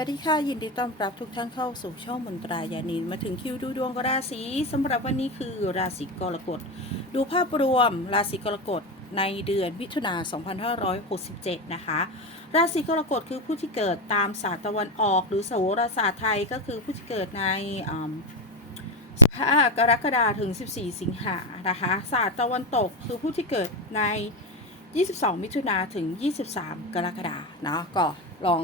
สวัสดีค่ะ ยินดีต้อนรับทุกท่านเข้าสู่ช่องมนตรายานิน มาถึงคิวดูดวงราศีสำหรับวันนี้คือราศีกรกฎ ดูภาพรวมราศีกรกฎในเดือนมิถุนา2567 นะคะ ราศีกรกฎคือผู้ที่เกิดตามศาสตร์ตะวันออก หรือโสราศาสตร์ไทยก็คือผู้ที่เกิดในอ่า5กรกฎาคมถึง 14 สิงหานะคะ ศาสตร์ตะวันตกคือผู้ที่เกิดใน 22 มิถุนาถึง 23 กรกฎาคมเนาะก็ ลอง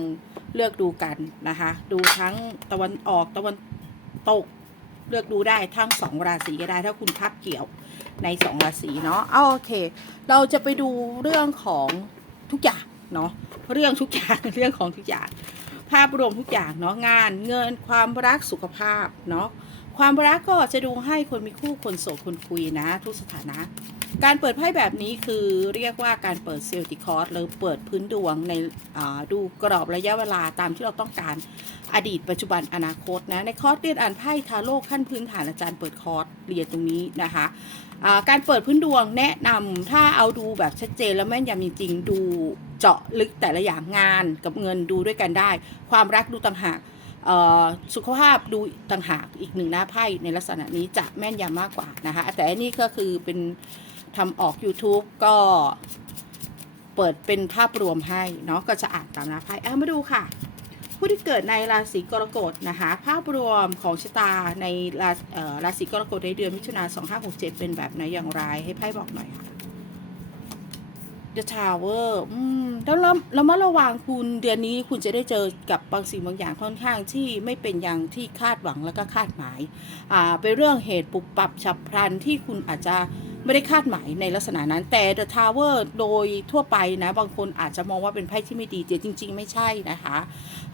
เลือกดูกันนะคะ ดูทั้งตะวันออกตะวันตกเลือกดูได้ทั้ง2ราศีก็ได้ถ้าคุณพับเกี่ยวใน2ราศีเนาะเอาโอเค เราจะไปดูเรื่องของทุกอย่างเนาะเรื่องทุกอย่างเรื่องของทุกอย่าง ภาพรวมทุกอย่างเนาะงานเงินความรักสุขภาพเนาะความรักก็จะดูให้คนมีคู่คนโสดคนคุยนะ ทุกสถานะ การเปิดไพ่แบบนี้คือเรียกว่าการเปิดเซลติคอร์สหรือเปิดพื้นดวงในดูกรอบระยะเวลาตามที่เราต้องการอดีตปัจจุบันอนาคตนะในคอร์สเรียนอ่านไพ่ทาโร่ขั้นพื้นฐานอาจารย์เปิดคอร์สเรียนตรงนี้นะคะการเปิดพื้นดวงแนะนำถ้าเอาดูแบบชัดเจนแล้วแม่นยำจริงๆ ดูเจาะลึกแต่ละอย่างงานกับเงินดูด้วยกันได้ ความรักดูต่างหากสุขภาพดูต่างหากอีกหนึ่งหน้าไพ่ในลักษณะนี้จะแม่นยำมากกว่านะคะแต่อันนี้ก็คือเป็น ทำออก YouTube ก็เปิดเป็นภาพรวมให้เนาะก็จะอ่านตามหน้าไพ่เอะมาดูค่ะ ผู้ที่เกิดในราศีกรกฎนะคะ ภาพรวมของชะตาในราราศีกรกฎในเดือนมิถุนายน2567 เป็นแบบไหนอย่างไรให้ไพ่บอกหน่อยค่ะ The Tower อืมแล้วเรารามาระวังคุณเดือนนี้คุณจะได้เจอกับบางสิ่งบางอย่างค่อนข้างที่ไม่เป็นอย่างที่คาดหวังแล้วก็คาดหมาย อ่า เป็นเรื่องเหตุปุบปับฉับพลันที่คุณอาจจะ ไม่ได้คาดหมายในลักษณะนั้น แต่ The Tower โดยทั่วไปนะ บางคนอาจจะมองว่าเป็นไพ่ที่ไม่ดีแต่จริง ๆ ไม่ใช่นะคะ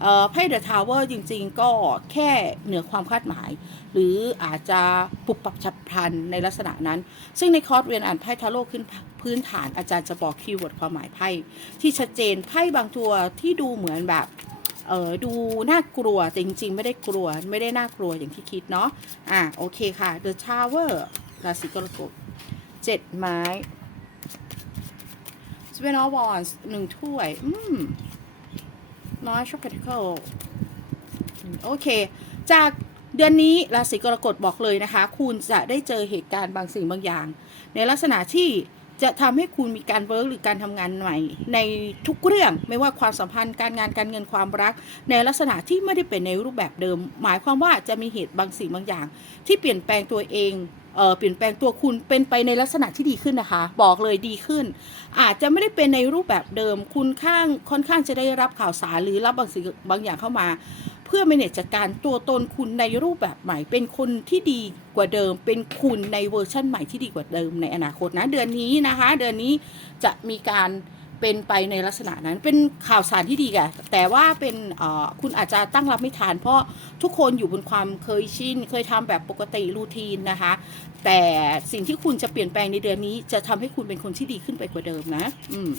เอ่อไพ่ The Tower จริง ๆ ก็แค่เหนือความคาดหมาย หรืออาจจะปุบปับฉับพลันในลักษณะนั้น ซึ่งในคอร์สเรียนอ่านไพ่ทาโร่ขึ้นพื้นฐานอาจารย์จะบอกคีย์เวิร์ดความหมายไพ่ที่ชัดเจนไพ่บางตัวที่ดูเหมือนแบบเออดูน่ากลัวแต่จริง ๆ ไม่ได้กลัวไม่ได้น่ากลัวอย่างที่คิดเนาะอะโอเคค่ะ The Tower ราศีกรกฎ เจ็ดไม้ Seven of Wands หนึ่งถ้วย อืมน้อยช็อกโกแลตโอเค จากเดือนนี้ราศีกรกฎบอกเลยนะคะ คุณจะได้เจอเหตุการณ์บางสิ่งบางอย่าง ในลักษณะที่จะทำให้คุณมีการเวิร์กหรือการทำงานใหม่ ในทุกเรื่องไม่ว่าความสัมพันธ์การงานการเงินความรัก ในลักษณะที่ไม่ได้เป็นในรูปแบบเดิม หมายความว่าจะมีเหตุบางสิ่งบางอย่าง ที่เปลี่ยนแปลงตัวเอง เปลี่ยนแปลงตัวคุณเป็นไปในลักษณะที่ดีขึ้นนะคะ บอกเลยดีขึ้น อาจจะไม่ได้เป็นในรูปแบบเดิม คุณข้างค่อนข้างจะได้รับข่าวสารหรือรับบางสิ่งบางอย่างเข้ามา เพื่อ manage จัดการตัวตนคุณในรูปแบบใหม่ เป็นคนที่ดีกว่าเดิม เป็นคุณในเวอร์ชั่นใหม่ที่ดีกว่าเดิมในอนาคตนะ เดือนนี้นะคะ เดือนนี้จะมีการ เป็นไปในลักษณะนั้นเป็นข่าวสารที่ดีอะแต่ว่าเป็นคุณอาจจะตั้งรับไม่ทันเพราะทุกคนอยู่บนความเคยชินเคยทำแบบปกติรูทีนนะคะ แต่สิ่งที่คุณจะเปลี่ยนแปลงในเดือนนี้ จะทำให้คุณเป็นคนที่ดีขึ้นไปกว่าเดิมนะ อืม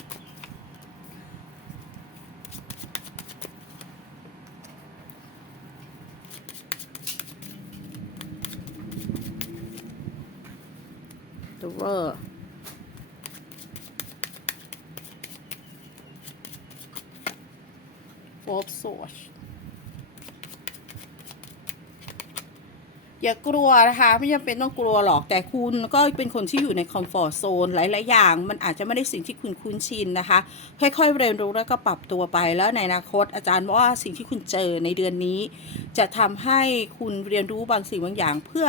The World โฟบสวชอย่ากลัวนะคะไม่จำเป็นต้องกลัวหรอกแต่คุณก็เป็นคนที่อยู่ในคอมฟอร์ z โซนหลาย ๆ อย่าง มันอาจจะไม่ได้สิ่งที่คุณคุ้นชินนะคะ ค่อย ๆ เรียนรู้แล้วก็ปรับตัวไปแล้วในอนาคต อาจารย์ว่าสิ่งที่คุณเจอในเดือนนี้ จะทำให้คุณเรียนรู้บางสิ่งบางอย่างเพื่อ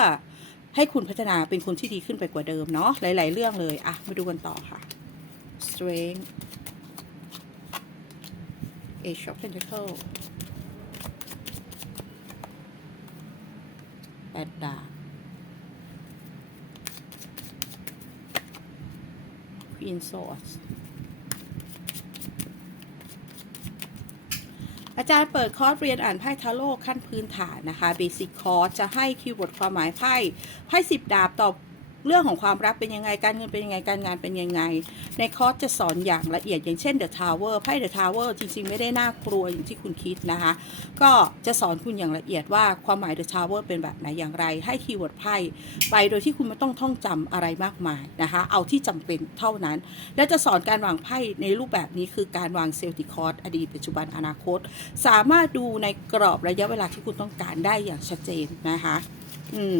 ให้คุณพัฒนาเป็นคนที่ดีขึ้นไปกว่าเดิมเนาะหลาย ๆ เรื่องเลยอะมาดูกันต่อค่ะ strength Age of Pentacle แปดดาบ Queen Swords อาจารย์เปิดคอร์สเรียนอ่านไพ่ทาโร่ขั้นพื้นฐานนะคะเบสิกคอร์สจะให้คีย์เวิร์ดความหมายไพ่ไพ่สิบดาบต่อ เรื่องของความรักเป็นยังไง การเงินเป็นยังไง การงานเป็นยังไง ในคอร์สจะสอนอย่างละเอียดอย่างเช่น The Tower ไพ่ The Tower จริงๆ ไม่ได้น่ากลัวอย่างที่คุณคิดนะคะ ก็จะสอนคุณอย่างละเอียดว่าความหมาย The Tower เป็นแบบไหนอย่างไร ให้คีย์เวิร์ดไพ่ไปโดยที่คุณไม่ต้องท่องจำอะไรมากมายนะคะ เอาที่จำเป็นเท่านั้น และจะสอนการวางไพ่ในรูปแบบนี้คือการวางเซลติคอร์สอดีตปัจจุบันอนาคต สามารถดูในกรอบระยะเวลาที่คุณต้องการได้อย่างชัดเจนนะคะ อืม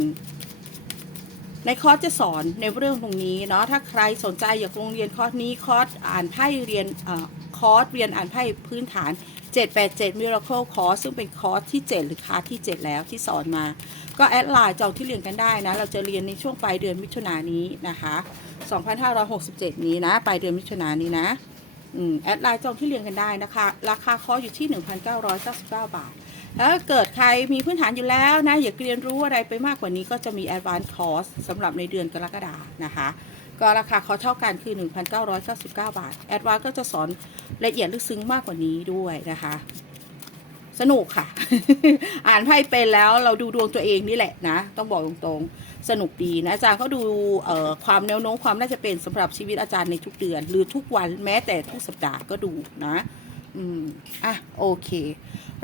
ในคอร์สจะสอนในเรื่องตรงนี้เนาะถ้าใครสนใจอยากลงเรียนคอร์สนี้คอร์สอ่านไพ่เรียนอคอร์สเรียนอ่านไพ่พื้นฐาน 787 Miracle Course ซึ่งเป็นคอร์สที่ 7 หรือคาที่ 7 แล้วที่สอนมา ก็แอดไลน์จองที่เรียนกันได้นะ เราจะเรียนในช่วงปลายเดือนมิถุนายนนี้นะคะ 2567 นี้นะปลายเดือนมิถุนายนนี้นะแอดไลน์จองที่เรียนกันได้นะคะ ราคาคอร์สอยู่ที่ 1,999 บาท แล้วถ้าเกิดใครมีพื้นฐานอยู่แล้วนะอยากเรียนรู้อะไรไปมากกว่านี้ก็จะมี Advanced Course สำหรับในเดือนกรกฎานะคะ ก็ราคาคอร์สเท่ากันคือ 1,999 บาท Advanced ก็จะสอนละเอียดลึกซึ้งมากกว่านี้ด้วยนะคะ สนุกค่ะ อ่านไพ่เป็นแล้วเราดูดวงตัวเองนี่แหละนะ ต้องบอกตรงๆ สนุกดีนะอาจารย์เขาดูความแนวโน้มความน่าจะเป็นสำหรับชีวิตอาจารย์ในทุกเดือน หรือทุกวันแม้แต่ทุกสัปดาห์ก็ดูนะ อืม อะ โอเค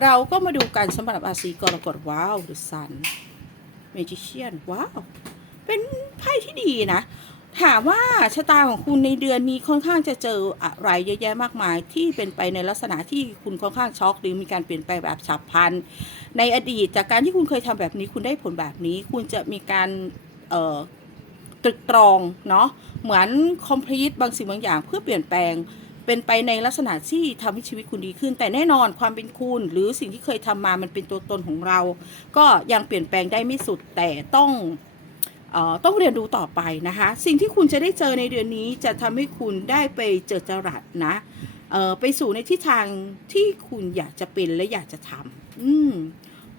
เราก็มาดูกันสำหรับราศีกรกฎว้าว The Sun Magician ว้าว เป็นไพ่ที่ดีนะ ถามว่าชะตาของคุณในเดือนนี้ค่อนข้างจะเจออะไรเยอะแยะมากมาย ที่เป็นไปในลักษณะที่คุณค่อนข้างช็อกหรือมีการเปลี่ยนแปลงแบบฉับพลัน ในอดีตจากการที่คุณเคยทำแบบนี้ คุณได้ผลแบบนี้ คุณจะมีการเอ่อตรึกตรองเนาะเหมือน complete บางสิ่งบางอย่างเพื่อเปลี่ยนแปลง เป็นไปในลักษณะที่ทำให้ชีวิตคุณดีขึ้น แต่แน่นอนความเป็นคุณ หรือสิ่งที่เคยทำมามันเป็นตัวตนของเรา ก็ยังเปลี่ยนแปลงได้ไม่สุดแต่ต้องออต้องเรียนรู้ต่อไปนะคะ สิ่งที่คุณจะได้เจอในเดือนนี้จะทำให้คุณได้ไปเจอจรัสนะไปสู่ในทิศทางที่คุณอยากจะเป็นและอยากจะทำอืม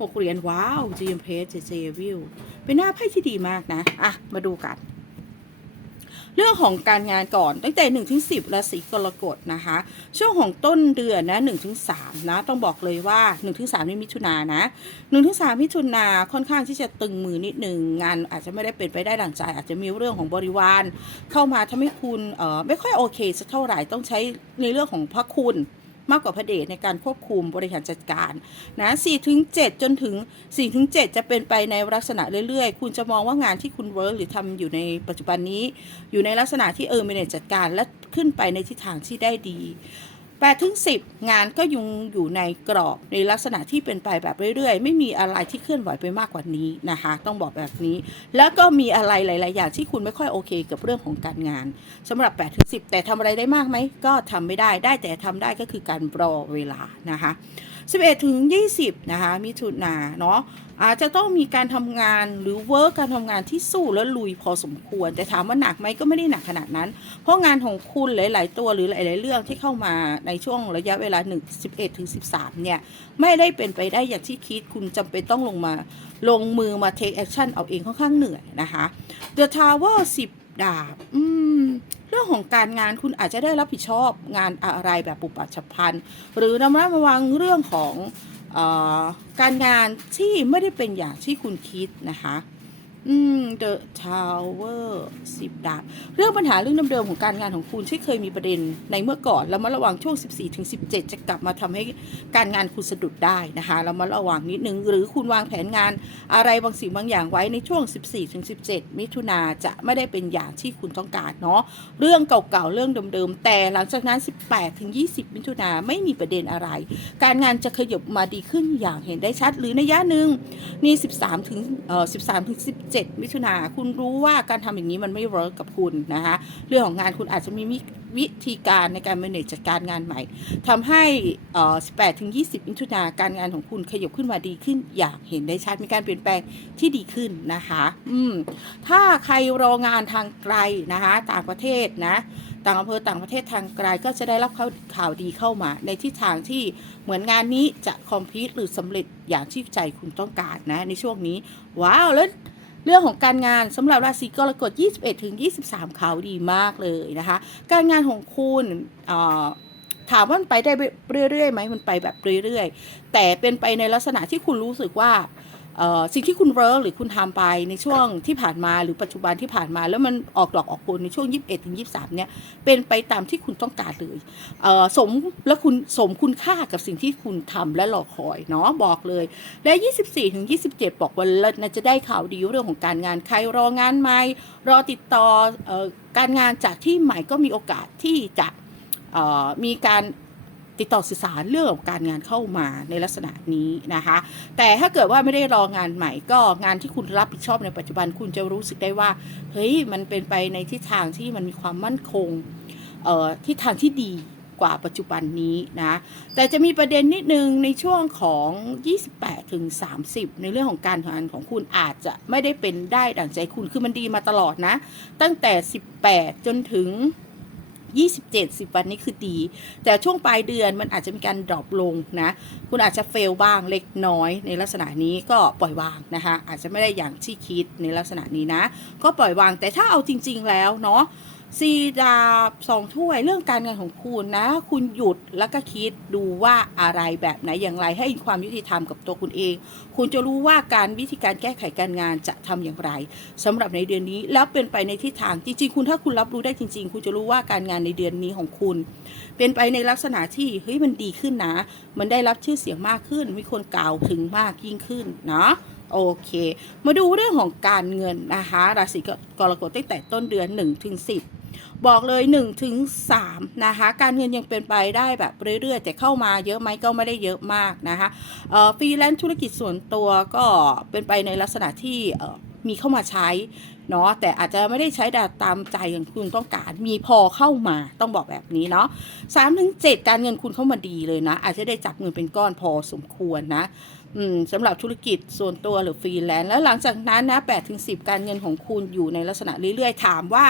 หกเหรียญว้าวจีเอ็มเพสเจเจวิลเป็นหน้าไพ่ที่ดีมากนะ อะ มาดูกัน เรื่องของการงานก่อนตั้งแต่1ถึงสิราศีกรกฎนะคะ ช่วงของต้นเดือนนะหนถึงสนะต้องบอกเลยว่า1ถึงสนี่มิถุนานนะ1ถึงสมิถุนาค่อนข้างที่จะตึงมือนิดหนึ่งงานอาจจะไม่ได้เป็นไปได้ดังใจ อาจจะมีเรื่องของบริวาร เข้ามาทำให้คุณเอ่อไม่ค่อยโอเคสักเท่าไหร่ต้องใช้ในเรื่องของพระคุณ มากกว่าพระเดชในการควบคุมบริหารจัดการนะสี่ถึงเจนถึงสี่ถึงเจะเป็นไปในลักษณะเรื่อยๆ คุณจะมองว่างานที่คุณเวิร์กหรือทำอยู่ในปัจจุบันนี้ อยู่ในลักษณะที่เออไม่ได้จัดการและขึ้นไปในทิศทางที่ได้ดี 8ถึง10 งานก็ยังอยู่ในกรอบในลักษณะที่เป็นไปแบบเรื่อยๆ ไม่มีอะไรที่เคลื่อนไหวไปมากกว่านี้นะคะ ต้องบอกแบบนี้ แล้วก็มีอะไรหลาย ๆ อย่างที่คุณไม่ค่อยโอเคกับเรื่องของการงานสำหรับ8ถึง10 แต่ทำอะไรได้มากไหม ก็ทำไม่ได้ได้แต่ทำได้ก็คือการรอเวลานะคะ 11 ถึง 20 นะคะมิถุนาเนาะอาจจะต้องมีการทำงานหรือเวิร์กการทำงานที่สู้และลุยพอสมควร แต่ถามว่าหนักไหมก็ไม่ได้หนักขนาดนั้น เพราะงานของคุณหลาย ๆ ตัวหรือหลาย ๆ เรื่องที่เข้ามาในช่วงระยะเวลา 1 11ถึง13 เนี่ย ไม่ได้เป็นไปได้อย่างที่คิดคุณจำเป็นต้องลงมาลงมือมา take action เอาเองค่อนข้างเหนื่อยนะคะ The Tower 10 ดาบ อืม เรื่องของการงานคุณอาจจะได้รับผิดชอบงานอะไรแบบปุบปับฉับพลัน หรือระมัดระวังเรื่องของอการงานที่ไม่ได้เป็นอย่างที่คุณคิดนะคะ อืม The Tower 10ดาบเรื่องปัญหาเรื่องเดิมๆของการงานของคุณที่เคยมีประเด็นในเมื่อก่อนแล้วมาระวังช่วง 14ถึง17 จะกลับมาทำให้การงานคุณสะดุดได้นะคะแล้วมาระวังนิดนึง หรือคุณวางแผนงานอะไรบางสิ่งบางอย่างไว้ในช่วง 14ถึง17 มิถุนาจะไม่ได้เป็นอย่างที่คุณต้องการเนาะเรื่องเก่าๆเรื่องเดิมๆแต่หลังจากนั้น 18ถึง20 มิถุนาไม่มีประเด็นอะไร การงานจะขยบมาดีขึ้นอย่างเห็นได้ชัด หรือในยะหนึ่งนี่ 13ถึงเอ่อ13ถึง17มิถุนาคุณรู้ว่าการทำอย่างนี้มันไม่เวิร์กกับคุณนะคะเรื่องของงานคุณอาจจะมีวิธีการในการ manage จัดการงานใหม่ทำให้18ถึง20 มิถุนาการงานของคุณขยบขึ้นมาดีขึ้น อย่างเห็นได้ชัดมีการเปลี่ยนแปลงที่ดีขึ้นนะคะ อืมถ้าใครรองานทางไกลนะคะต่างประเทศนะต่างอำเภอต่างประเทศทางไกลก็จะได้รับข่าวาวดีเข้ามา ในทิศทางที่เหมือนงานนี้จะคอมพลีทหรือสำเร็จอย่างที่ใจคุณต้องการนะ ในช่วงนี้ ว้าวแล้ว เรื่องของการงานสำหรับราศีกรกฎ 21 ถึง 23ข่าดีมากเลยนะคะ การงานของคุณถามว่ามันไปได้เรื่อยๆไหมมันไปแบบเรื่อยๆ แต่เป็นไปในลักษณะที่คุณรู้สึกว่า สิ่งที่คุณเวิร์กหรือคุณทำไปในช่วงที่ผ่านมาหรือปัจจุบันที่ผ่านมา แล้วมันออกดอกออกผลในช่วง 21ถึง23 เนี่ย เป็นไปตามที่คุณต้องการเลยเสมและคุณสมคุณค่ากับสิ่งที่คุณทำและรอคอยเนาะบอกเลย และ 24ถึง27 บอกว่าเลิศนะจะได้ข่าวดีเรื่องของการงานใครรองานใหม่รอติดต่อออการงานจากที่ใหม่ก็มีโอกาสที่จะมีการ ติดต่อสื่อสารเรื่องของการงานเข้ามาในลักษณะนี้นะคะ แต่ถ้าเกิดว่าไม่ได้รองานใหม่ก็งานที่คุณรับผิดชอบในปัจจุบันคุณจะรู้สึกได้ว่าเฮ้ยมันเป็นไปในทิศทางที่มันมีความมั่นคงเอ่อทิศทางที่ดีกว่าปัจจุบันนี้นะแต่จะมีประเด็นนิดนึงในช่วงของ 28ถึง30 ในเรื่องของการงานของคุณอาจจะไม่ได้เป็นได้ดั่งใจคุณคือมันดีมาตลอดนะ ตั้งแต่ 18 จนถึง 27 10 วันนี้คือดี แต่ช่วงปลายเดือนมันอาจจะมีการดรอปลงนะ คุณอาจจะเฟลบ้างเล็กน้อยในลักษณะนี้ก็ปล่อยวางนะคะ อาจจะไม่ได้อย่างที่คิดในลักษณะนี้นะ ก็ปล่อยวางแต่ถ้าเอาจริง ๆ แล้วเนาะ ซีดาบสองถ้วยเรื่องการงานของคุณนะ คุณหยุดแล้วก็คิดดูว่าอะไรแบบไหนอย่างไรให้ความยุติธรรมกับตัวคุณเอง คุณจะรู้ว่าการวิธีการแก้ไขการงานจะทำอย่างไรสำหรับในเดือนนี้แล้วเป็นไปในทิศทางจริงๆ คุณถ้าคุณรับรู้ได้จริง ๆ คุณจะรู้ว่าการงานในเดือนนี้ของคุณ เป็นไปในลักษณะที่เฮ้ยมันดีขึ้นนะ มันได้รับชื่อเสียงมากขึ้น มีคนกล่าวถึงมากยิ่งขึ้นเนาะโอเค มาดูเรื่องของการเงินนะคะ ราศีกรกฎตั้งแต่ต้นเดือน1ถึง10 บอกเลย1ถึง3นะคะ การเงินยังเป็นไปได้แบบเรื่อยๆ แต่เข้ามาเยอะไหมก็ไม่ได้เยอะมากนะคะเอ่อฟรีแลนซ์ธุรกิจส่วนตัวก็เป็นไปในลักษณะที่เอ่อมีเข้ามาใช้เนาะแต่อาจจะไม่ได้ใช้ดัตามใจอย่างคุณต้องการ มีพอเข้ามาต้องบอกแบบนี้เนาะสามถึงเจ็ดการเงินคุณเข้ามาดีเลยนะ อาจจะได้จับเงินเป็นก้อนพอสมควรนะสำหรับธุรกิจส่วนตัวหรือฟรีแลนซ์แล้วหลังจากนั้นนะแปดถึงสิบการเงินของคุณอยู่ในลักษณะเรื่อยๆ ถามว่า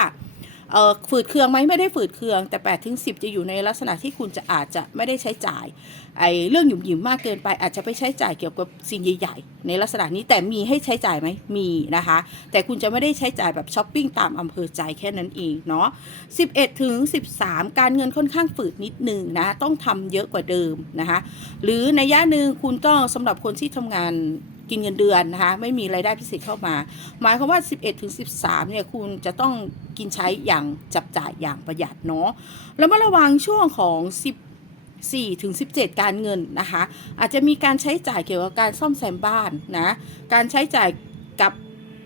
เอ่อฝืดเคืองไหมไม่ได้ฝืดเคือง แต่8ถึง10จะอยู่ในลักษณะที่คุณจะอาจจะไม่ได้ใช้จ่ายไอ้เรื่องหยุ่มหยิมมากเกินไป อาจจะไปใช้จ่ายเกี่ยวกับสิ่งใหญ่ๆ ในลักษณะนี้แต่มีให้ใช้จ่ายไหมมีนะคะ แต่คุณจะไม่ได้ใช้จ่ายแบบช้อปปิ้งตามอำเภอใจแค่นั้นเองเนาะ11ถึง13 การเงินค่อนข้างฝืดนิดนึงนะต้องทำเยอะกว่าเดิมนะคะหรือในย่าหนึ่งคุณต้องสำหรับคนที่ทำงาน กินเงินเดือนนะคะไม่มีรายได้พิเศษเข้ามา หมายความว่า 11ถึง13เนี่ยคุณจะต้องกินใช้อย่างจับจ่ายอย่างประหยัดเนาะแล้วมาระวังช่วงของ14ถึง17 การเงินนะคะ อาจจะมีการใช้จ่ายเกี่ยวกับการซ่อมแซมบ้านนะการใช้จ่ายกับ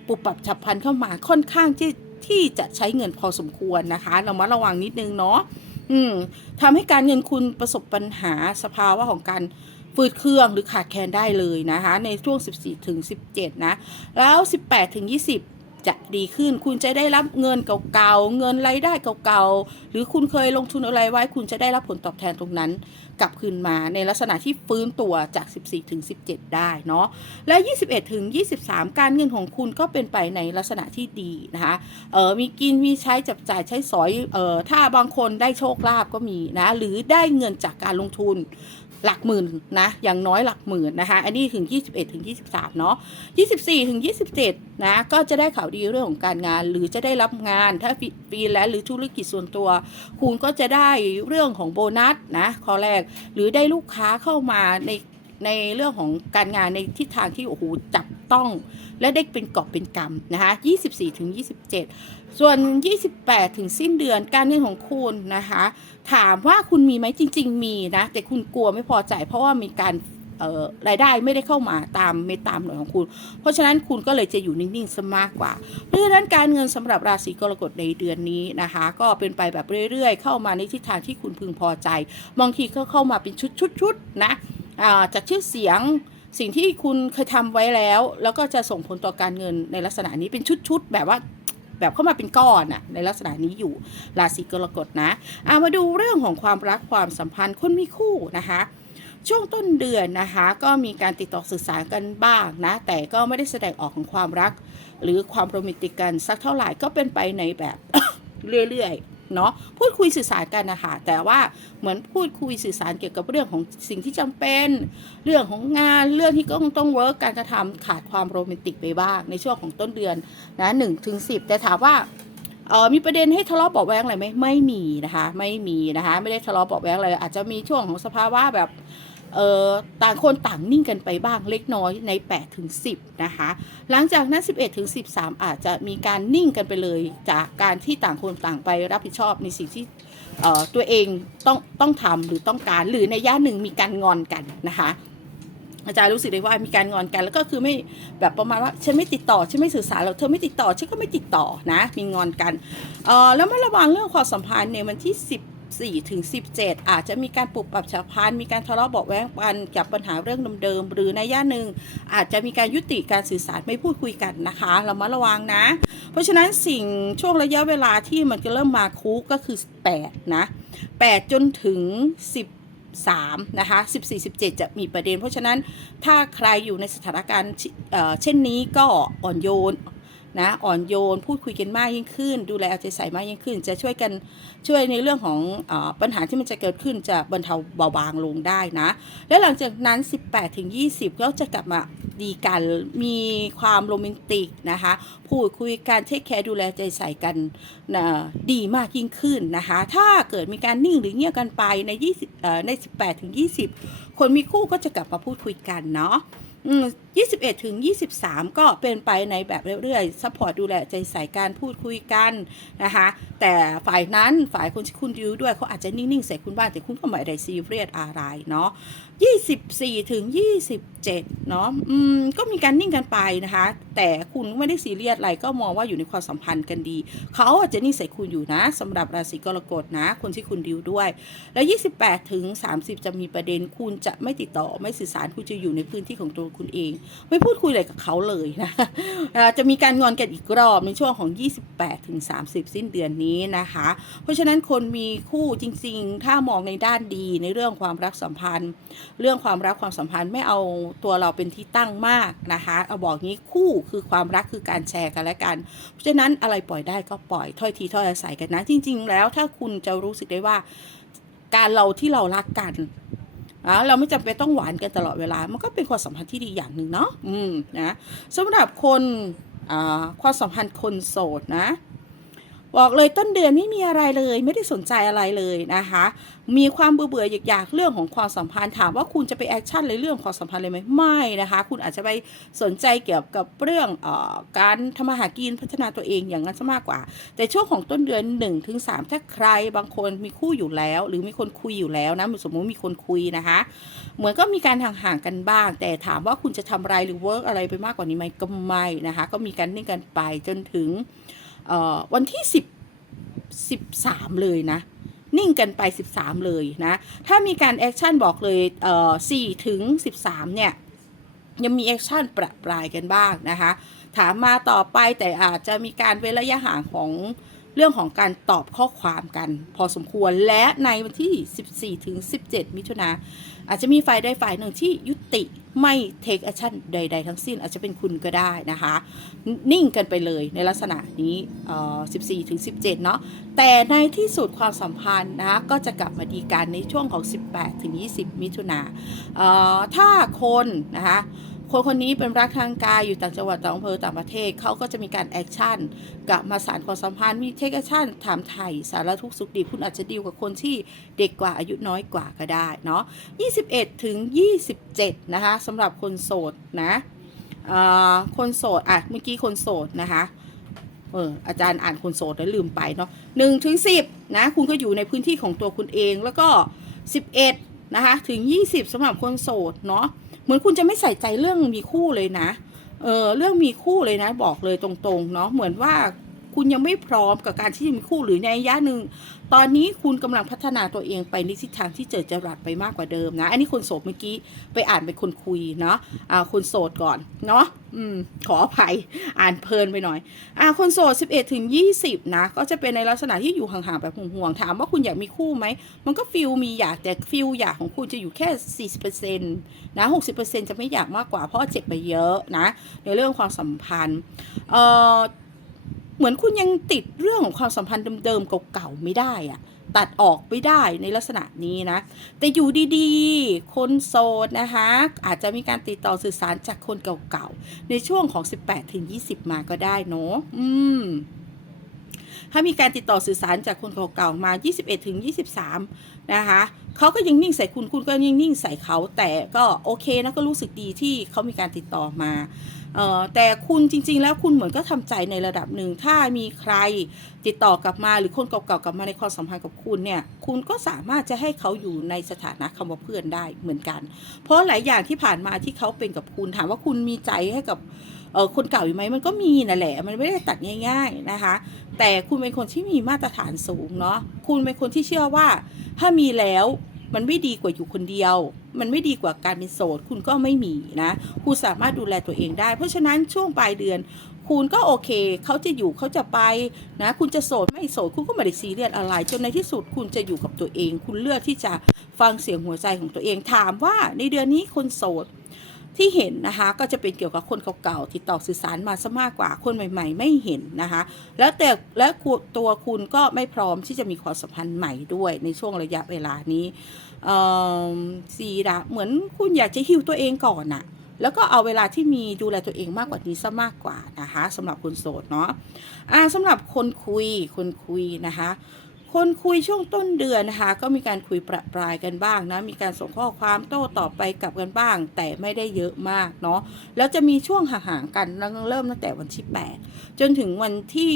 ปุบปับฉับพลันเข้ามาค่อนข้างที่ที่จะใช้เงินพอสมควรนะคะ เรามาระวังนิดนึงเนาะอืมทำให้การเงินคุณประสบปัญหาสภาวะของการ ฝืดเครื่องหรือขาดแคลนได้เลยนะคะ ในช่วง 14ถึง17 นะ แล้ว 18ถึง20จะดีขึ้นคุณจะได้รับเงินเก่าๆ เงินรายได้เก่าๆ หรือคุณเคยลงทุนอะไรไว้ คุณจะได้รับผลตอบแทนตรงนั้น กลับคืนมาในลักษณะที่ฟื้นตัวจาก 14 ถึง 17 ได้เนาะ และ 21 ถึง 23 การเงินของคุณก็เป็นไปในลักษณะที่ดีนะคะ เออมีกินมีใช้จับจ่ายใช้สอย เออถ้าบางคนได้โชคลาภก็มีนะ หรือได้เงินจากการลงทุน หลักหมื่นนะอย่างน้อยหลักหมื่นนะคะ อันนี้ถึง 21ถึง23 เนาะ24ถึง27 นะ ก็จะได้ข่าวดีเรื่องของการงาน หรือจะได้รับงานถ้าฟรีแลนซ์หรือธุรกิจส่วนตัว คุณก็จะได้เรื่องของโบนัสนะข้อแรกหรือได้ลูกค้าเข้ามาใน ในเรื่องของการงานในทิศทางที่โอ้โหจับต้องและได้เป็นกอบเป็นกำนะคะ24ถึง27 ส่วน 28 ถึงสิ้นเดือนการเงินของคุณนะคะ ถามว่าคุณมีไหมจริง ๆ มีนะ แต่คุณกลัวไม่พอใจ เพราะว่ามีการรายได้ไม่ได้เข้ามาตามเม็ดตามหน่วยของคุณ เพราะฉะนั้นคุณก็เลยจะอยู่นิ่งๆซะมากกว่า เพราะฉะนั้นการเงินสำหรับราศีกรกฎในเดือนนี้นะคะ ก็เป็นไปแบบเรื่อยๆ เข้ามาในทิศทางที่คุณพึงพอใจบางทีก็เข้ามาเป็นชุดๆๆนะ จากชื่อเสียงสิ่งที่คุณเคยทำไว้แล้ว แล้วก็จะส่งผลต่อการเงินในลักษณะนี้เป็นชุดๆแบบว่าแบบเข้ามาเป็นก้อนน่ะในลักษณะนี้อยู่ราศีกรกฎนะเอามาดูเรื่องของความรักความสัมพันธ์คนมีคู่นะคะ ช่วงต้นเดือนนะคะ ก็มีการติดต่อสื่อสารกันบ้างนะ แต่ก็ไม่ได้แสดงออกของความรัก หรือความโรแมนติกกันสักเท่าไหร่ก็เป็นไปในแบบเรื่อยๆ เนาะพูดคุยสื่อสารกันนะคะแต่ว่าเหมือนพูดคุยสื่อสารเกี่ยวกับเรื่องของสิ่งที่จำเป็น เรื่องของงานเรื่องที่ต้องต้องเวิร์กการกระทำขาดความโรแมนติกไปบ้างในช่วงของต้นเดือนนะหนึ่งถึงสิบแต่ถามว่าเออมีประเด็นให้ทะเลาะเบาแวงอะไรไหมไม่มีนะคะ ไม่มีนะคะ ไม่ได้ทะเลาะเบาแวงอะไรอาจจะมีช่วงของสภาวะแบบ ต่างคนต่างนิ่งกันไปบ้างเล็กน้อยใน 8 ถึง 10 นะคะ หลังจากนั้น 11 ถึง 13 อาจจะมีการนิ่งกันไปเลยจากการที่ต่างคนต่างไปรับผิดชอบในสิ่งที่เออตัวเองต้องต้องทำหรือต้องการหรือในย่านหนึ่งมีการงอนกันนะคะอาจารย์รู้สึกได้ว่ามีการงอนกันแล้วก็คือไม่แบบประมาณว่าฉันไม่ติดต่อฉันไม่สื่อสารแล้วเธอไม่ติดต่อฉันก็ไม่ติดต่อนะมีงอนกันเออแล้วมาระวังเรื่องความสัมพันธ์ในวันที่ 14 ถึง 17 อาจจะมีการปรับปรับฉับพลันมีการทะเลาะเบาะแว้งกันกับปัญหาเรื่องเดิมๆหรือในย่านหนึ่งอาจจะมีการยุติการสื่อสารไม่พูดคุยกันนะคะเรามาระวังนะ เพราะฉะนั้นสิ่งช่วงระยะเวลาที่มันจะเริ่มมาคุกก็คือ 8 นะ 8 จนถึง13นะคะ14 17 จะมีประเด็น เพราะฉะนั้นถ้าใครอยู่ในสถานการณ์เช่นนี้ก็อ่อนโยน นะอ่อนโยน พูดคุยกันมากยิ่งขึ้น ดูแลเอาใจใส่มากยิ่งขึ้น จะช่วยกันช่วยในเรื่องของอปัญหาที่มันจะเกิดขึ้นจะบรรเทาเบาบางลงได้นะ และหลังจากนั้น 18ถึง20 ก็จะกลับมาดีกันมีความโรแมนติกนะคะพูดคุยกันเทคแคร์ดูแลใจใส่กันนะดีมากยิ่งขึ้นนะคะ ถ้าเกิดมีการนิ่งหรือเงียบกันไปใน 20ใน 18ถึง20 คนมีคู่ก็จะกลับมาพูดคุยกันเนาะ 21ถึง23 ก็เป็นไปในแบบเรื่อยๆซัพพอร์ตดูแลใจใส่การพูดคุยกันนะคะแต่ฝ่ายนั้นฝ่ายคนที่คุณดิวด้วยเขาอาจจะนิ่งๆใส่คุณบ้างแต่คุณก็ไม่ได้ซีเรียสอะไรเนาะ24ถึง27เนาะอืมก็มีการนิ่งกันไปนะคะ แต่คุณไม่ได้ซีเรียสอะไรก็มองว่าอยู่ในความสัมพันธ์กันดี เขาอาจจะนิ่งใส่คุณอยู่นะสำหรับราศีกรกฎนะ คนที่คุณดิวด้วย แล้ว 28ถึง30 จะมีประเด็นคุณจะไม่ติดต่อไม่สื่อสารคุณจะอยู่ในพื้นที่ของตัวคุณเองไม่พูดคุยอะไรกับเขาเลยนะจะมีการงอนกันอีกรอบในช่วงของ 28ถึง30 สิ้นเดือนนี้นะคะ เพราะฉะนั้นคนมีคู่จริง ๆ ถ้ามองในด้านดีในเรื่องความรักสัมพันธ์ เรื่องความรักความสัมพันธ์ไม่เอาตัวเราเป็นที่ตั้งมากนะคะเอาบอกงี้คู่คือความรักคือการแชร์กันและกัน เพราะฉะนั้นอะไรปล่อยได้ก็ปล่อยถ้อยทีถ้อยอาศัยกันนะ จริง ๆ แล้วถ้าคุณจะรู้สึกได้ว่า การเราที่เรารักกัน อะเราไม่จำเป็นต้องหวานกันตลอดเวลา มันก็เป็นความสัมพันธ์ที่ดีอย่างหนึ่งเนาะอืมนะสำหรับคนอ่าความสัมพันธ์คนโสดนะ บอกเลยต้นเดือนไม่มีอะไรเลย ไม่ได้สนใจอะไรเลยนะคะ มีความเบื่อเบื่ออยากๆเรื่องของความสัมพันธ์ถามว่าคุณจะไปแอคชั่นในเรื่องความสัมพันธ์เลยไหมไม่นะคะ คุณอาจจะไปสนใจเกี่ยวกับเรื่องออการทำมาหากินพัฒนาตัวเองอย่างนั้นซะมากกว่า แต่ช่วงของต้นเดือน1นถึงสถ้าใครบางคนมีคู่อยู่แล้ว หรือมีคนคุยอยู่แล้วนะสมมติมีคนคุยนะคะ เหมือนก็มีการห่างๆกันบ้าง แต่ถามว่าคุณจะทำอะไรหรือเวิร์กอะไรไปมากกว่านี้ไหมก็ไม่นะคะ ก็มีการนิ่งกันไปจนถึง วันที่ 10 13 เลยนะ นิ่งกันไป 13 เลยนะ ถ้ามีการแอคชั่นบอกเลยเอ่อ4ถึง 13 เนี่ย ยังมีแอคชั่นประปรายกันบ้างนะคะ ถามมาต่อไปแต่อาจจะมีการเว้นระยะห่างของเรื่องของการตอบข้อความกันพอสมควรและในวันที่ 14ถึง17 มิถุนาอาจจะมีฝ่ายใดฝ่ายหนึ่งที่ยุติ ไม่ take action ใด ๆ ทั้งสิ้นอาจจะเป็นคุณก็ได้นะคะ นิ่งกันไปเลยในลักษณะนี้เอ่อ14ถึง17เนาะแต่ในที่สุดความสัมพันธ์นะก็จะกลับมาดีกันในช่วงของ 18ถึง20 มิถุนาอ่อถ้าคนนะคะ คนคนนี้เป็นรักทางกายอยู่ต่างจังหวัดต่างอำเภอต่างประเทศเขาก็จะมีการแอคชั่นกลับมาสารความสัมพันธ์มีเทคแอคชั่นถามไถ่สารทุกสุขดีคุณอาจจะดีลกับคนที่เด็กกว่าอายุน้อยกว่าก็ได้เนาะ21 ถึง 27 นะคะสำหรับคนโสดนะคนโสดอะเมื่อกี้คนโสดนะคะเอออาจารย์อ่านคนโสดแล้วลืมไปเนาะหนึ่งถึงสิบนะคุณก็อยู่ในพื้นที่ของตัวคุณเองแล้วก็ 11 นะคะถึง 20สำหรับคนโสดเนาะ เหมือนคุณจะไม่ใส่ใจเรื่องมีคู่เลยนะ เออเรื่องมีคู่เลยนะ บอกเลยตรงๆเนาะเหมือนว่า คุณยังไม่พร้อมกับการที่จะมีคู่หรือในระยะหนึ่ง ตอนนี้คุณกำลังพัฒนาตัวเองไปในทิศทางที่เจอจรัสไปมากกว่าเดิมนะ อันนี้คนโสดเมื่อกี้ไปอ่านเป็นคนคุยเนาะอ่าคนโสดก่อนเนาะอืมขออภัยอ่านเพลินไปหน่อยอ่าคนโสด 11ถึง20 นะ ก็จะเป็นในลักษณะที่อยู่ห่างๆแบบห่วงๆถามว่าคุณอยากมีคู่ไหม มันก็ฟิลมีอยากแต่ฟิลอยากของคุณจะอยู่แค่ 40%นะ60%จะไม่อยากมากกว่าเพราะเจ็บไปเยอะนะ ในเรื่องความสัมพันธ์เอ่อ เหมือนคุณยังติดเรื่องของความสัมพันธ์เดิมๆเก่าๆไม่ได้อะตัดออกไม่ได้ในลักษณะนี้นะ แต่อยู่ดีๆ คนโสดนะคะ อาจจะมีการติดต่อสื่อสารจากคนเก่าๆ ในช่วงของ 18ถึง20 มาก็ได้เนาะอืม ถ้ามีการติดต่อสื่อสารจากคนเก่าๆมา 21ถึง23 นะคะเขาก็ยังนิ่งใส่คุณคุณก็ยังนิ่งใส่เขาแต่ก็โอเคนะก็รู้สึกดีที่เขามีการติดต่อมาเออแต่คุณจริง ๆ แล้วคุณเหมือนก็ทำใจในระดับหนึ่ง ถ้ามีใครติดต่อกลับมาหรือคนเก่าๆกลับมาในความสัมพันธ์กับคุณเนี่ย คุณก็สามารถจะให้เขาอยู่ในสถานะคำว่าเพื่อนได้เหมือนกัน เพราะหลายอย่างที่ผ่านมาที่เขาเป็นกับคุณถามว่าคุณมีใจให้กับ เออคนเก่าอยู่ไหมมันก็มีนั่นแหละ มันไม่ได้ตัดง่าย ๆนะคะ แต่คุณเป็นคนที่มีมาตรฐานสูงเนาะคุณเป็นคนที่เชื่อว่า ถ้ามีแล้วมันไม่ดีกว่าอยู่คนเดียว มันไม่ดีกว่าการเป็นโสด คุณก็ไม่มีนะคุณสามารถดูแลตัวเองได้ เพราะฉะนั้นช่วงปลายเดือน คุณก็โอเค เขาจะอยู่เขาจะไปนะ คุณจะโสดไม่โสด คุณก็ไม่ได้ซีเรียสอะไร จนในที่สุดคุณจะอยู่กับตัวเอง คุณเลือกที่จะฟังเสียงหัวใจของตัวเอง ถามว่าในเดือนนี้คนโสด ที่เห็นนะคะก็จะเป็นเกี่ยวกับคนเก่าๆติดต่อสื่อสารมาซะมากกว่าคนใหม่ ๆ ไม่เห็นนะคะ แล้วแต่และตัวคุณก็ไม่พร้อมที่จะมีความสัมพันธ์ใหม่ด้วยในช่วงระยะเวลานี้สีดาเหมือนคุณอยากจะฮิวตัวเองก่อนน่ะแล้วก็เอาเวลาที่มีดูแลตัวเองมากกว่านี้ซะมากกว่านะคะสำหรับคนโสดเนาะอ่าสำหรับคนคุยคนคุยนะคะ คนคุยช่วงต้นเดือนนะคะ ก็มีการคุยประปรายกันบ้างนะ มีการส่งข้อความโต้ตอบไปกลับกันบ้าง แต่ไม่ได้เยอะมากเนาะ แล้วจะมีช่วงห่างๆกันเริ่มตั้งแต่วันที่ 8 จนถึงวันที่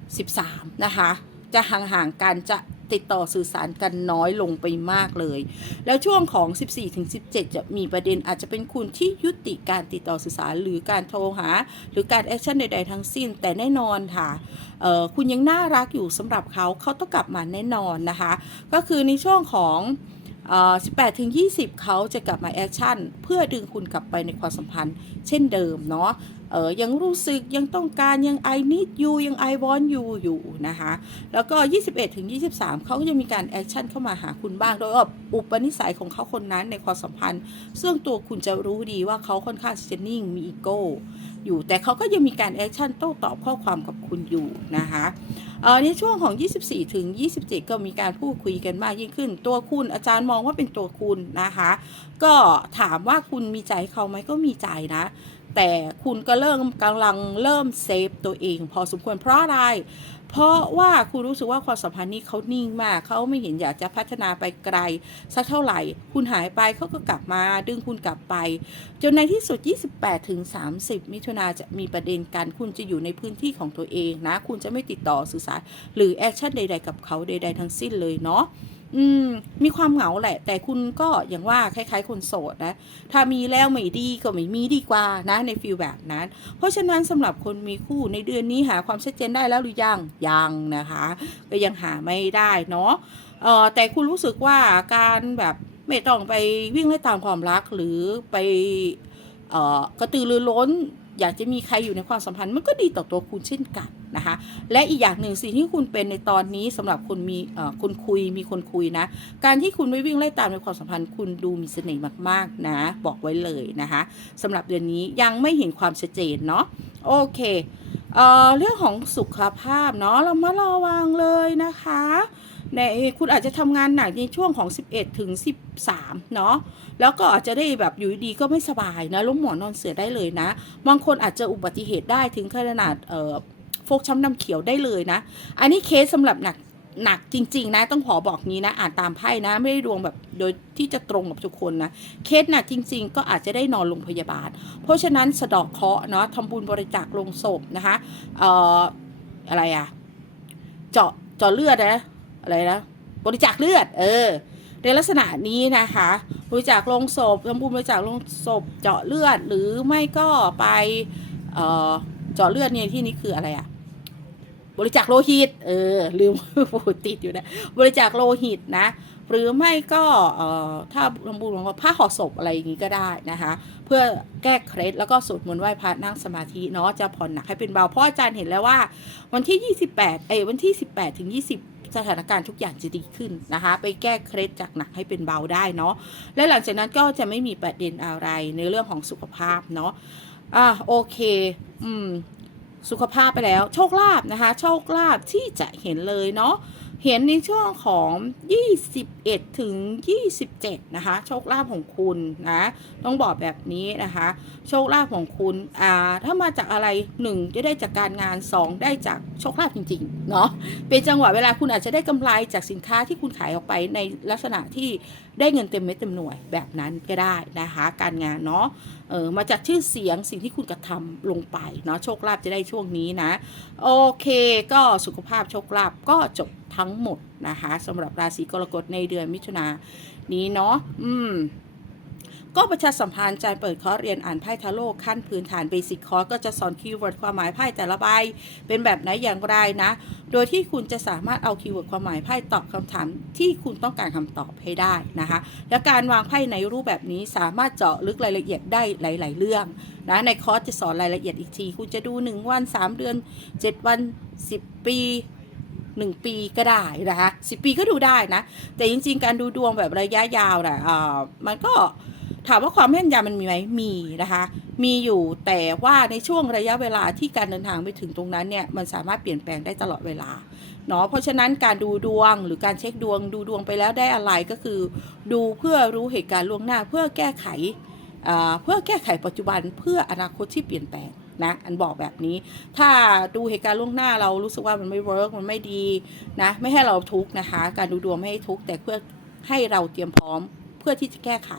13 นะคะ จะห่างๆกันจะ ติดต่อสื่อสารกันน้อยลงไปมากเลย แล้วช่วงของ 14ถึง17 จะมีประเด็นอาจจะเป็นคุณที่ยุติการติดต่อสื่อสารหรือการโทรหา หรือการแอคชั่นใด ๆ ทั้งสิ้น แต่แน่นอนค่ะคุณยังน่ารักอยู่สำหรับเขาเขาต้องกลับมาแน่นอนนะคะ ก็คือในช่วงของเอ่อ18ถึง20 เขาจะกลับมาแอคชั่น เพื่อดึงคุณกลับไปในความสัมพันธ์เช่นเดิมเนาะ เออยังรู้สึกยังต้องการยัง I need you ยัง I want you อยู่นะคะ แล้วก็ 21ถึง23 เขาก็จะมีการแอคชั่นเข้ามาหาคุณบ้าง โดยว่าอุปนิสัยของเขาคนนั้นในความสัมพันธ์ ซึ่งตัวคุณจะรู้ดีว่าเขาค่อนข้างที่จะนิ่งมีอีโก้อยู่ แต่เขาก็ยังมีการแอคชั่นโต้ตอบข้อความกับคุณอยู่นะคะเอ่อในช่วงของ 24 ถึง 27 ก็มีการพูดคุยกันมากยิ่งขึ้น ตัวคุณอาจารย์มองว่าเป็นตัวคุณนะคะ ก็ถามว่าคุณมีใจเขาไหมก็มีใจนะ แต่คุณก็เริ่มกำลังเริ่มเซฟตัวเอง พอสมควรเพราะอะไร เพราะว่าคุณรู้สึกว่าความสัมพันธ์นี้เขานิ่งมาก เขาไม่เห็นอยากจะพัฒนาไปไกล สักเท่าไหร่ คุณหายไปเขาก็กลับมา ดึงคุณกลับไป จนในที่สุด 28ถึง30 มิถุนาจะมีประเด็นกัน คุณจะอยู่ในพื้นที่ของตัวเองนะ คุณจะไม่ติดต่อสื่อสารหรือแอคชั่นใด ๆ กับเขาใด ๆ ทั้งสิ้นเลยเนาะ อืม มีความเหงาแหละ แต่คุณก็อย่างว่าคล้าย ๆ คนโสดนะ ถ้ามีแล้วไม่ดีก็ไม่มีดีกว่านะในฟิลแบบนั้น เพราะฉะนั้นสำหรับคนมีคู่ในเดือนนี้หาความชัดเจนได้แล้วหรือยัง ยังนะคะ ก็ยังหาไม่ได้เนาะเออแต่คุณรู้สึกว่าการแบบไม่ต้องไปวิ่งไล่ตามความรักหรือไปเออกระตือรือร้น อยากจะมีใครอยู่ในความสัมพันธ์มันก็ดีต่อตัวคุณเช่นกัน นะคะและอีกอย่างหนึ่งสิ่งที่คุณเป็นในตอนนี้สำหรับคนมีเอ่อคนคุยมีคนคุยนะ การที่คุณไม่วิ่งไล่ตามในความสัมพันธ์ คุณดูมีเสน่ห์มากๆนะ บอกไว้เลยนะคะสำหรับเดือนนี้ยังไม่เห็นความชัดเจนเนาะโอเคเออเรื่องของสุขภาพเนาะเรามาระวังเลยนะคะในคุณอาจจะทำงานหนักในช่วงของ 11 ถึง 13 เนาะแล้วก็อาจจะได้แบบอยู่ดีก็ไม่สบายนะล้มหมอนนอนเสือได้เลยนะ บางคนอาจจะอุบัติเหตุได้ถึงขนาดเอ่อ ฟกช้ำน้ำเขียวได้เลยนะ อันนี้เคสสำหรับหนักหนักจริง ๆ นะ ต้องขอบอกนี้นะอ่านตามไพ่นะ ไม่ได้ดวงแบบโดยที่จะตรงกับทุกคนนะเคสหนักจริง ๆ ก็อาจจะได้นอนโรงพยาบาล เพราะฉะนั้นสะดอกเคราะห์เนาะทำบุญบริจาคลงศพนะคะเอ่ออะไรอะเจาะเจาะเลือดนะอะไรนะบริจาคเลือด เออในลักษณะนี้นะคะ บริจาคลงศพทำบุญบริจาคลงศพเจาะเลือดหรือไม่ก็ไปเอ่อเจาะเลือดเนี่ยที่นี้คืออะไรอะ บริจาคโลหิต เออ ลืมพูดติดอยู่นะ บริจาคโลหิตนะ หรือไม่ก็เอ่อถ้าทำบุญของผ้าห่อศพอะไรอย่างนี้ก็ได้นะคะ เพื่อแก้เคล็ดแล้วก็สวดมนต์ไหว้พระนั่งสมาธิเนาะจะผ่อนหนักให้เป็นเบา เพราะอาจารย์เห็นแล้วว่า วันที่ 28 เอยวันที่ 18 ถึง 20สถานการณ์ทุกอย่างจะดีขึ้นนะคะ ไปแก้เคล็ดจากหนักให้เป็นเบาได้เนาะและหลังจากนั้นก็จะไม่มีประเด็นอะไรในเรื่องของสุขภาพเนาะอะโอเค อืม สุขภาพไปแล้ว โชคลาภนะคะ โชคลาภที่จะเห็นเลยเนาะเห็นในช่วงของ 21 ถึง 27 นะคะ โชคลาภของคุณนะ ต้องบอกแบบนี้นะคะ โชคลาภของคุณ อ่า ถ้ามาจากอะไร 1 จะได้จากการงาน 2 ได้จากโชคลาภจริงๆ เนาะเป็นจังหวะเวลาคุณอาจจะได้กำไรจากสินค้าที่คุณขายออกไปในลักษณะที่ได้เงินเต็มเม็ดเต็มหน่วยแบบนั้นก็ได้นะคะ การงานเนาะ เออมาจากชื่อเสียงสิ่งที่คุณกระทำลงไปเนาะโชคลาภจะได้ช่วงนี้นะ โอเค ก็สุขภาพโชคลาภก็จบทั้งหมดนะคะสำหรับราศีกรกฎในเดือนมิถุนายนนี้เนาะอืม ก็ประชาสัมพันธ์การเปิดคอร์สเรียนอ่านไพ่ทาโร่ขั้นพื้นฐานเบสิ c คอร์สก็จะสอนคีย์เวิร์ดความหมายไพ่แต่ละใบเป็นแบบไหนอย่างไรนะ โดยที่คุณจะสามารถเอาคีย์เวิร์ดความหมายไพ่ตอบคำถามที่คุณต้องการคำตอบให้ได้นะคะ และการวางไพ่ในรูปแบบนี้สามารถเจาะลึกรายละเอียดได้หลาย ๆ เรื่องนะในคอร์สจะสอนรายละเอียดอีกที คุณจะดู 1 วัน 3 เดือน 7 วัน 10 ปี1ปีก็ได้นะคะ10ปีก็ดูได้นะ แต่จริง ๆ การดูดวงแบบระยะยาวนะอ่ามันก็ ถามว่าความแม่นยำมันมีไหมมีนะคะ มีอยู่แต่ว่าในช่วงระยะเวลาที่การเดินทางไปถึงตรงนั้นเนี่ยมันสามารถเปลี่ยนแปลงได้ตลอดเวลาเนาะเพราะฉะนั้นการดูดวงหรือการเช็คดวง ดูดวงไปแล้วได้อะไรก็คือ ดูเพื่อรู้เหตุการณ์ล่วงหน้า เพื่อแก้ไขอ่าเพื่อแก้ไขปัจจุบันเพื่ออนาคตที่เปลี่ยนแปลงนะอันบอกแบบนี้ ถ้าดูเหตุการณ์ล่วงหน้าเรารู้สึกว่ามันไม่เวิร์กมันไม่ดีนะไม่ให้เราทุกข์นะคะ การดูดวงไม่ให้ทุกข์แต่เพื่อให้เราเตรียมพร้อม เพื่อที่จะแก้ไข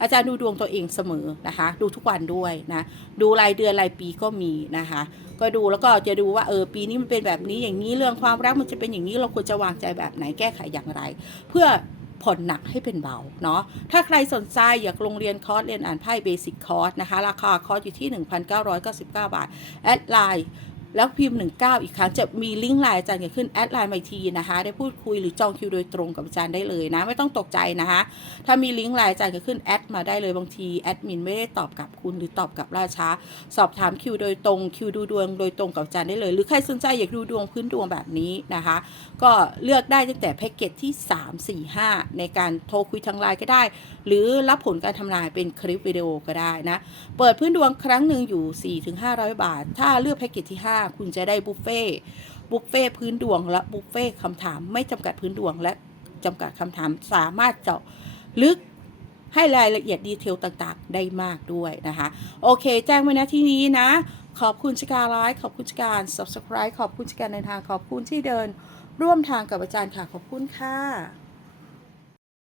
อาจารย์ดูดวงตัวเองเสมอนะคะ ดูทุกวันด้วยนะดูรายเดือนรายปีก็มีนะคะ ก็ดูแล้วก็จะดูว่าเออปีนี้มันเป็นแบบนี้อย่างนี้เรื่องความรักมันจะเป็นอย่างนี้เราควรจะวางใจแบบไหนแก้ไขอย่างไร เพื่อผ่อนหนักให้เป็นเบาเนาะ ถ้าใครสนใจอยากลงเรียนคอร์สเรียนอ่านไพ่เบสิกคอร์สนะคะ ราคาคอร์สอยู่ที่ 1,999 บาท แอดไลน์ แล้วพิมพ์ 19 อีกครั้งจะมีลิงก์ไลน์อาจารย์เกิดขึ้นแอดไลน์มาทีนะคะ ได้พูดคุยหรือจองคิวโดยตรงกับอาจารย์ได้เลยนะ ไม่ต้องตกใจนะคะ ถ้ามีลิงก์ไลน์อาจารย์เกิดขึ้นแอดมาได้เลยบางทีแอดมินไม่ได้ตอบกลับคุณหรือตอบกลับล่าช้าสอบถามคิวโดยตรงคิวดูดวงโดยตรงกับอาจารย์ได้เลย หรือใครสนใจอยากดูดวงพื้นดวงแบบนี้นะคะ ก็เลือกได้ตั้งแต่แพ็กเกจที่ 3 4 5 ในการโทรคุยทางไลน์ก็ได้ หรือรับผลการทำนายเป็นคลิปวิดีโอก็ได้นะเปิดพื้นดวงครั้งหนึ่งอยู่ 4-500 บาท ถ้าเลือกแพ็กเกจที่ 5คุณจะได้บุฟเฟ่บุฟเฟ่พื้นดวงและบุฟเฟ่คำถามไม่จำกัดพื้นดวงและจำกัดคำถามสามารถเจาะลึกให้รายละเอียดดีเทลต่างๆ ได้มากด้วยนะคะ โอเค แจ้งไว้นะที่นี้นะ ขอบคุณชการไลค์ขอบคุณชการ subscribe ขอบคุณชการในทางขอบคุณที่เดิน ร่วมทางกับอาจารย์ค่ะ ขอบคุณค่ะ